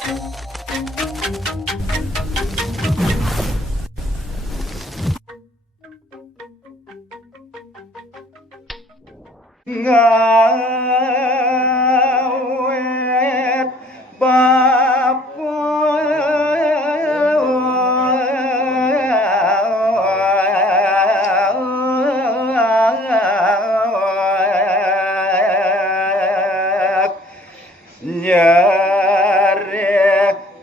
ngawet bapak nyari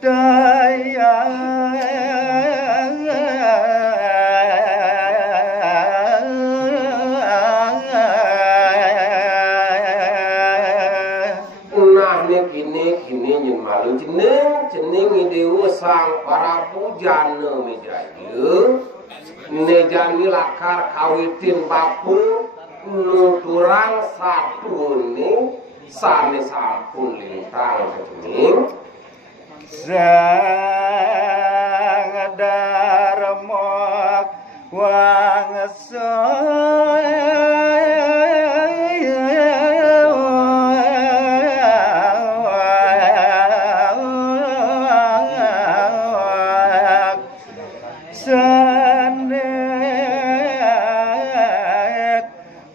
daya jeneng idewa sang para pujana mejayu nejani lakar kawitin bapu nuturang satu ini sane sampun lintang kejening sang darmok wangsa sanet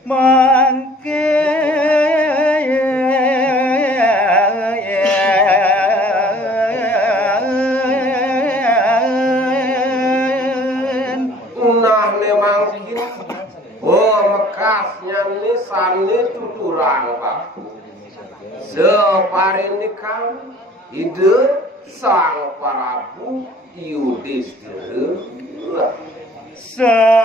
mangke nah memang oh mekasnya ini sane tuturang pak separinikan ide sang Prabu Yudhistira sampun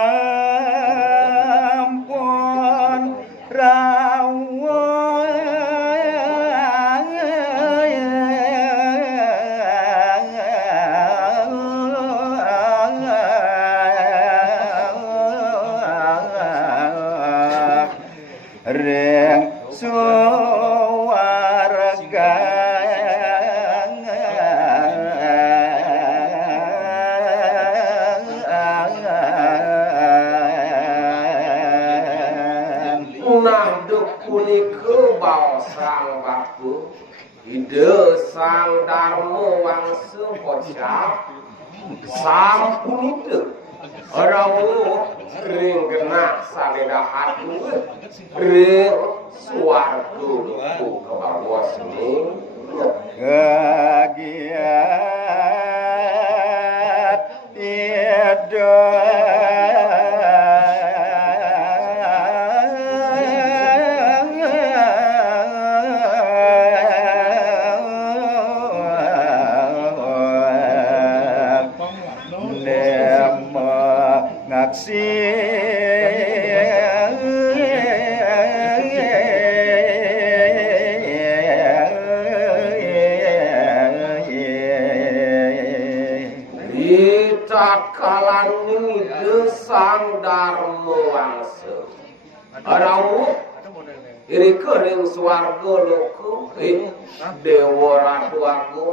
rawuh ring suwarga punika baosang baku ide sang Darmo wangsa kocap sampun ide rawuh ring genah saledahan ring swarga luku kebawasne kagiat ida ngaksi ditakalan ide sang Darmo wangsa rawuh iri kering swarga loku dewa ratu aku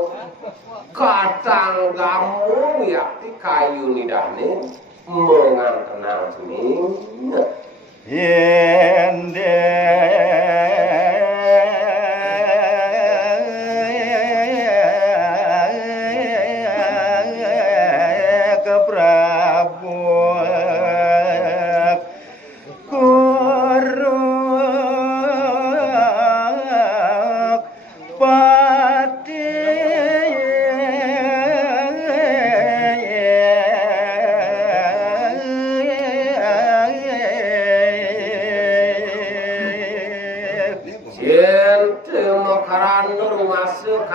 katang gamu yakti kayu nidane mengantenang jening yende ke Prabu kuruk pati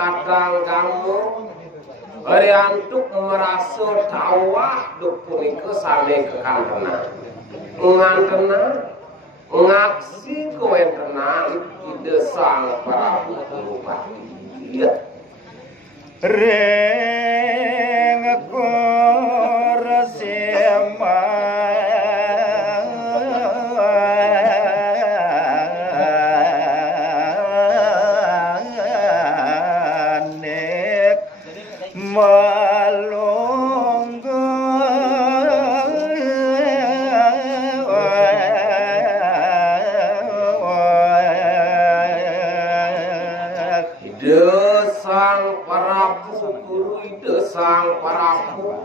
kadang kamu hari antuk merasa tawa duk punika sane kekantenan ngantena ngaksi kewentenan ide sang Prabu Purupati iya ring kurasema malunggu Desang Prabu Guru desang Prabu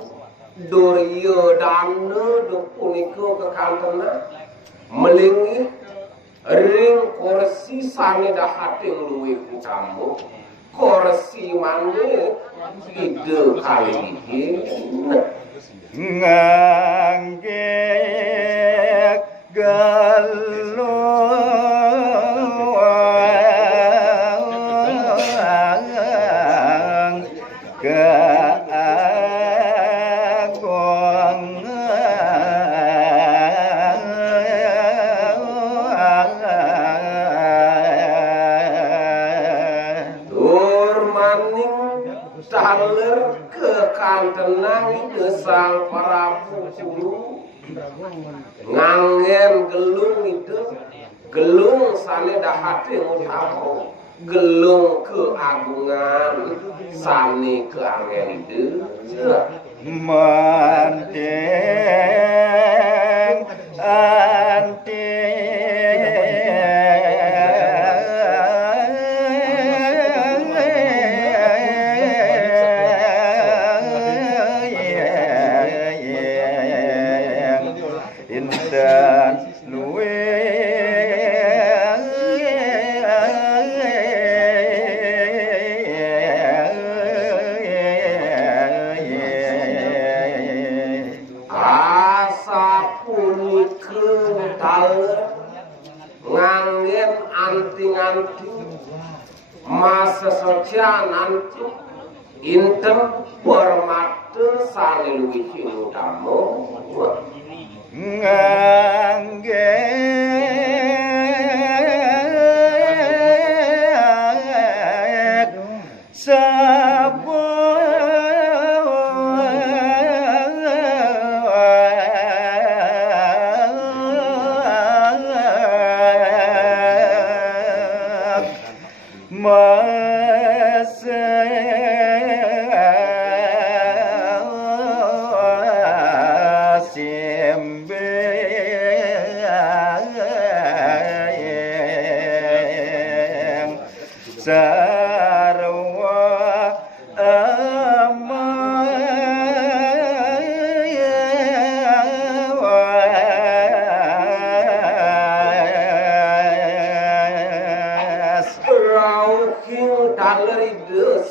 Duryodana punika kekantena melingi ring kursi sane dahating luwih kucamu kursi mane ide kali ngangge galuang keagung durmaning taler kekantenang desang Prabu Guru ngangen gelung itu gelung sane dahate utama gelung keagungan sane keangen itu manteng indan luwe asa punikeun taler nganggen anting-anting masa sosial nanti inten hormate sane luwih utama ngangge sarwa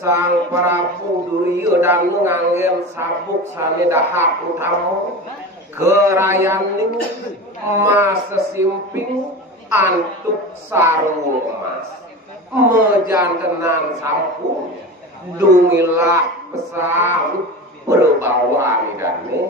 sang Prabu Duryodana nganggen sabuk sane dahak utama kerayaning mas simping antuk sarung emas mejantenan sampun dungilah pesan berbawang dane